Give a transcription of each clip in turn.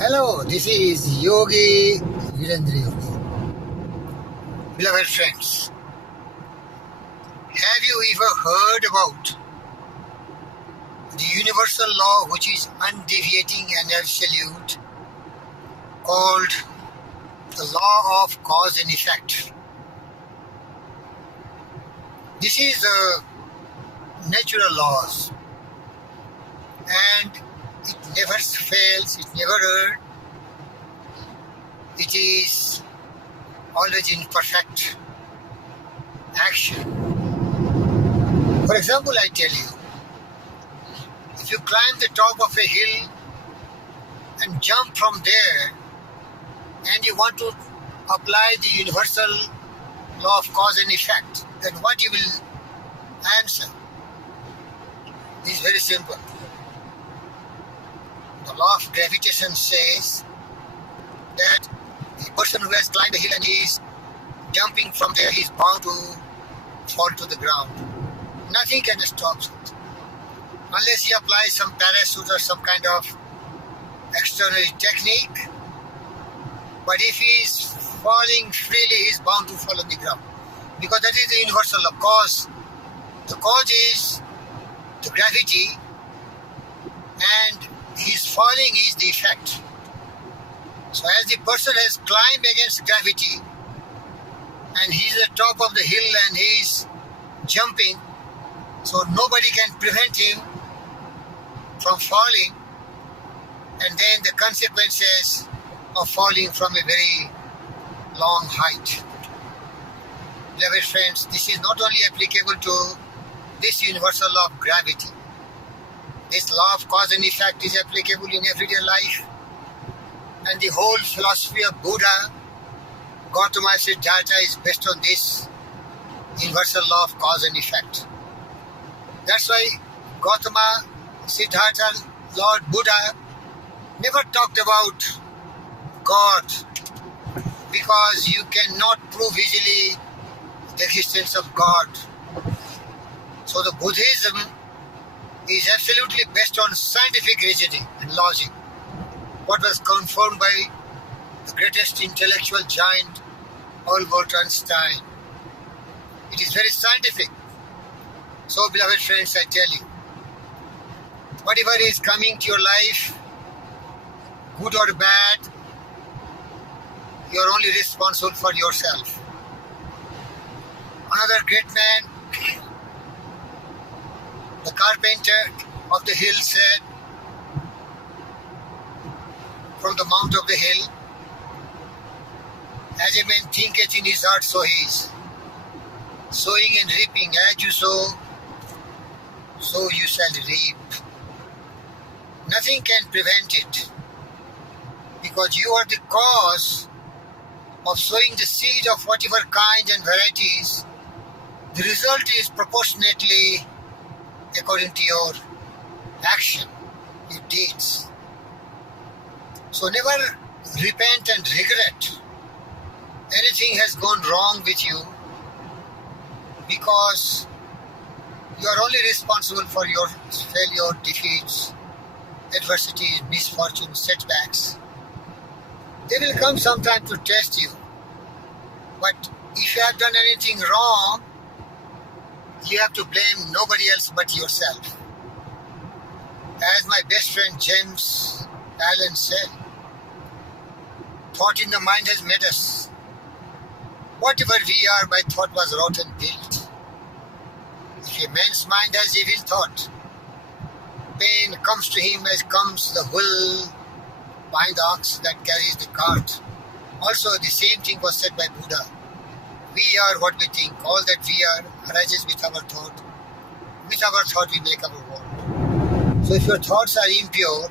Hello, this is Yogi Virendra Yogi. Beloved friends, have you ever heard about the universal law which is undeviating and absolute, called the law of cause and effect? This is the natural laws, and it never fails, it never errs. It is always in perfect action. For example, I tell you, if you climb the top of a hill and jump from there, and you want to apply the universal law of cause and effect, then what you will answer is very simple. The law of gravitation says that the person who has climbed a hill and he is jumping from there, he is bound to fall to the ground. Nothing can stop it. Unless he applies some parachute or some kind of extraordinary technique. But if he is falling freely, he is bound to fall on the ground. Because that is the universal law. Cause. The cause is the gravity, and his falling is the effect. So as the person has climbed against gravity, and he is at the top of the hill and he is jumping, so nobody can prevent him from falling, and then the consequences of falling from a very long height. Beloved friends, this is not only applicable to this universal law of gravity. This law of cause and effect is applicable in everyday life, and the whole philosophy of Buddha, Gautama, Siddhartha is based on this universal law of cause and effect. That's why Gautama, Siddhartha, Lord Buddha never talked about God, because you cannot prove easily the existence of God. So the Buddhism is absolutely based on scientific reasoning and logic. What was confirmed by the greatest intellectual giant, Albert Einstein. It is very scientific. So, beloved friends, I tell you, whatever is coming to your life, good or bad, you are only responsible for yourself. Another great man, the carpenter of the hill, said, from the mount of the hill, as a man thinketh in his heart, so he is. Sowing and reaping, as you sow, so you shall reap. Nothing can prevent it, because you are the cause of sowing the seed of whatever kind and varieties. The result is proportionately according to your action, your deeds. So never repent and regret anything has gone wrong with you, because you are only responsible for your failure, defeats, adversities, misfortunes, setbacks. They will come sometime to test you. But if you have done anything wrong, you have to blame nobody else but yourself. As my best friend James Allen said, thought in the mind has made us. Whatever we are by thought was wrought and built. If a man's mind has evil thought, pain comes to him as comes the wool behind the ox that carries the cart. Also the same thing was said by Buddha. We are what we think. All that we are arises with our thought. With our thought we make our world. So if your thoughts are impure,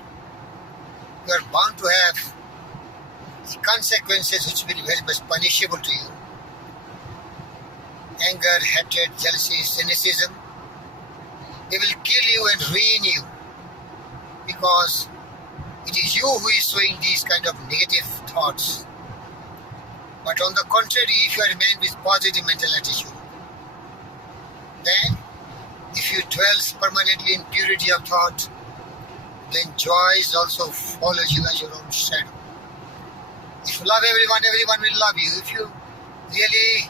you are bound to have the consequences which will be very much punishable to you. Anger, hatred, jealousy, cynicism, they will kill you and ruin you, because it is you who is sowing these kind of negative thoughts. But on the contrary, if you are a man with positive mental attitude, then if you dwell permanently in purity of thought, then joy is also follows you as your own shadow. If you love everyone, everyone will love you. If you really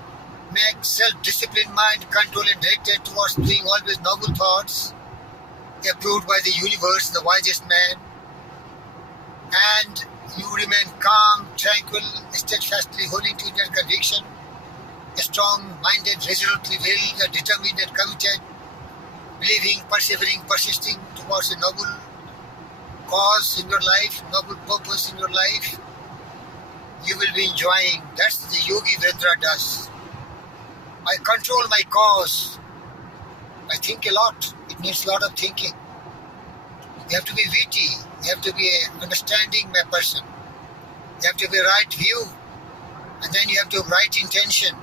make self-disciplined mind control and directed towards doing always noble thoughts, approved by the universe, the wisest man, and you remain calm, tranquil, steadfastly holding to your conviction, strong-minded, resolutely willed, determined and committed, believing, persevering, persisting towards a noble cause in your life, noble purpose in your life, you will be enjoying. That's the Yogi Virendra does. I control my cause. I think a lot. It needs a lot of thinking. You have to be witty. You have to be an understanding person. You have to be right view. And then you have to have right intention.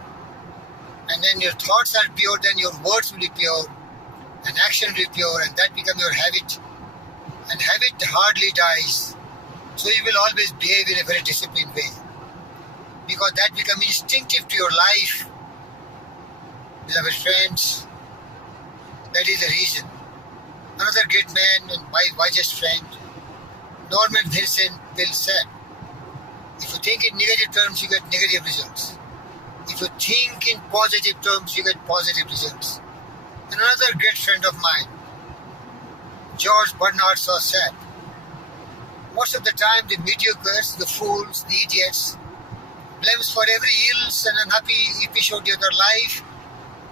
And then your thoughts are pure, then your words will be pure. And action will be pure, and that becomes your habit. And habit hardly dies. So you will always behave in a very disciplined way. Because that becomes instinctive to your life. Beloved friends, that is the reason. Another great man and my wisest friend, Norman Vincent Peale said, if you think in negative terms, you get negative results. If you think in positive terms, you get positive results. And another great friend of mine, George Bernard Shaw said, most of the time the mediocres, the fools, the idiots, blames for every ills and unhappy episode of their life,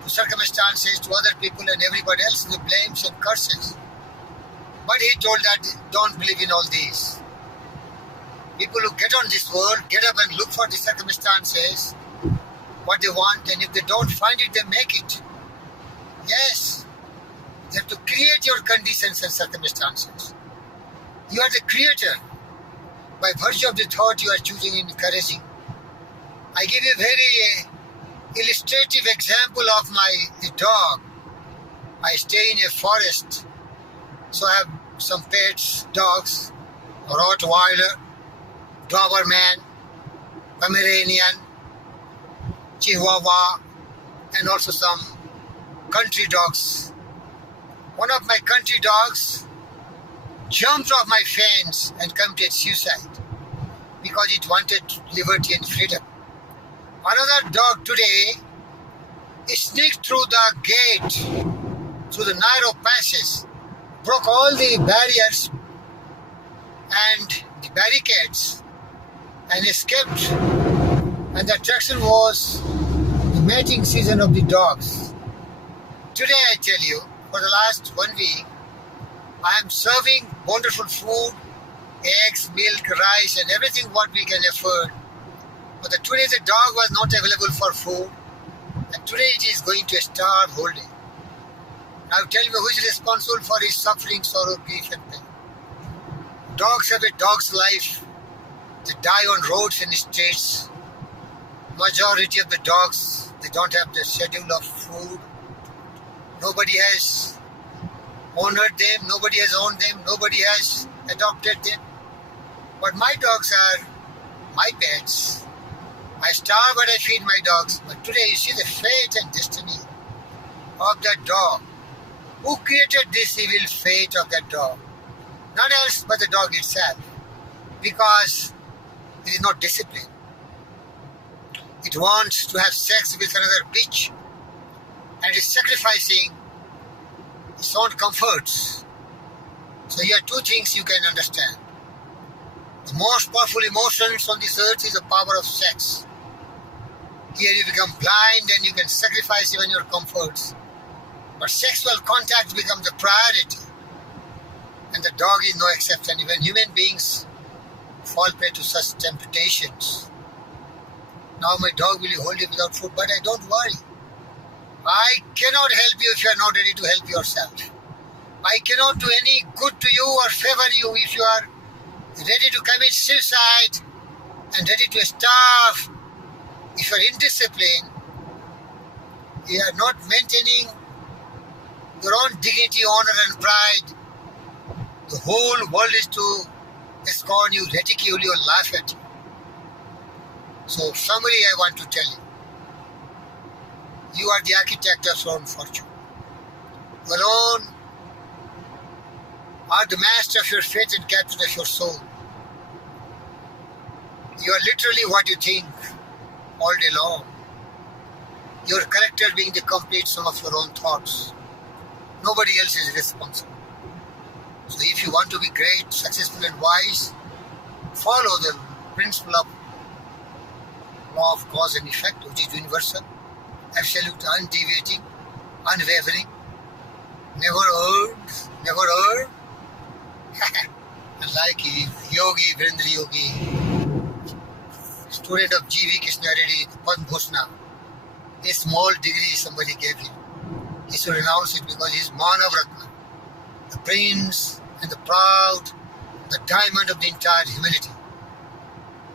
to circumstances, to other people and everybody else, the blames and curses. But he told that don't believe in all these. People who get on this world, get up and look for the circumstances, what they want, and if they don't find it, they make it. Yes, you have to create your conditions and circumstances. You are the creator by virtue of the thought you are choosing and encouraging. I give you a very illustrative example of my dog. I stay in a forest, so I have some pets, dogs, Rottweiler, Doberman, Pomeranian, Chihuahua, and also some country dogs. One of my country dogs jumped off my fence and committed suicide because it wanted liberty and freedom. Another dog today sneaked through the gate, through the narrow passes, broke all the barriers and the barricades and escaped. And the attraction was the mating season of the dogs. Today I tell you, for the last 1 week, I am serving wonderful food, eggs, milk, rice and everything what we can afford. But today the dog was not available for food, and today it is going to starve whole day. Now tell me who is responsible for his suffering, sorrow, grief and pain. Dogs have a dog's life. They die on roads and streets. Majority of the dogs, they don't have the schedule of food. Nobody has honored them, nobody has owned them, nobody has adopted them. But my dogs are my pets. I starve but I feed my dogs. But today you see the fate and destiny of that dog. Who created this evil fate of that dog? None else but the dog itself. Because it is not disciplined. It wants to have sex with another bitch and is sacrificing its own comforts. So here are two things you can understand. The most powerful emotions on this earth is the power of sex. Here you become blind and you can sacrifice even your comforts. But sexual contact becomes the priority. And the dog is no exception. Even human beings fall prey to such temptations. Now my dog will hold you without food, but I don't worry. I cannot help you if you are not ready to help yourself. I cannot do any good to you or favor you if you are ready to commit suicide and ready to starve. If you are indisciplined, you are not maintaining your own dignity, honor and pride. The whole world is to scorn you, ridicule you and laugh at you. So summary I want to tell you. You are the architect of your own fortune. You alone are the master of your fate and captain of your soul. You are literally what you think all day long. Your character being the complete sum of your own thoughts. Nobody else is responsible. So if you want to be great, successful and wise, follow the principle of law of cause and effect, which is universal, absolute, undeviating, unwavering, never earned. Like Yogi Virendra Yogi, student of G.V. Krishna Reddy, Padma Bhushan, a small degree somebody gave him. He should renounce it because he is Manav Ratna, the prince and the proud, the diamond of the entire humanity.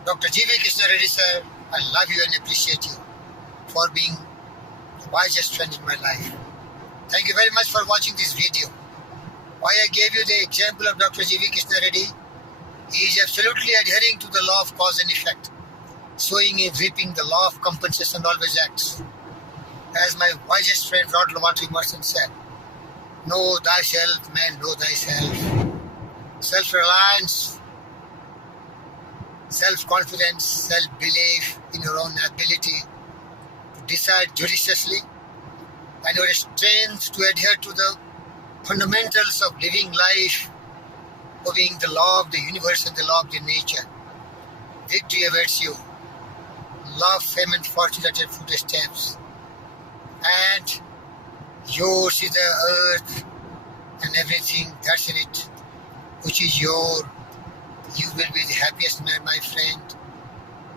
Dr. G.V. Krishna Reddy sir, I love you and appreciate you for being the wisest friend in my life. Thank you very much for watching this video. Why I gave you the example of Dr. G.V. Krishna Reddy? He is absolutely adhering to the law of cause and effect, sowing and reaping the law of compensation always acts. As my wisest friend Rod Lamarty Emerson said, know thyself, man, know thyself. Self-reliance, self-confidence, self-belief in your own ability to decide judiciously, and your strength to adhere to the fundamentals of living life, obeying the law of the universe and the law of the nature. Victory awaits you. Love, fame and fortune at your footsteps. And yours is the earth and everything that's in it, which is your. You will be the happiest man, my friend,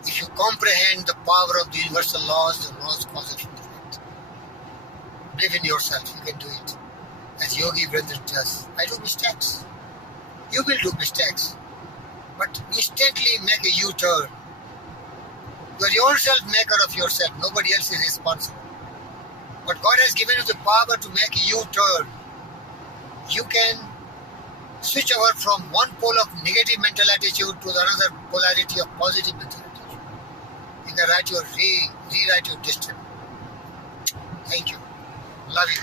if you comprehend the power of the universal laws, the laws of cause and effect. Believe in yourself, you can do it. As Yogi Virendra does. I do mistakes. You will do mistakes. But instantly make a U-turn. You are yourself maker of yourself. Nobody else is responsible. But God has given you the power to make a U-turn. You can switch over from one pole of negative mental attitude to another polarity of positive mental attitude. You can rewrite your destiny. Thank you. Love you.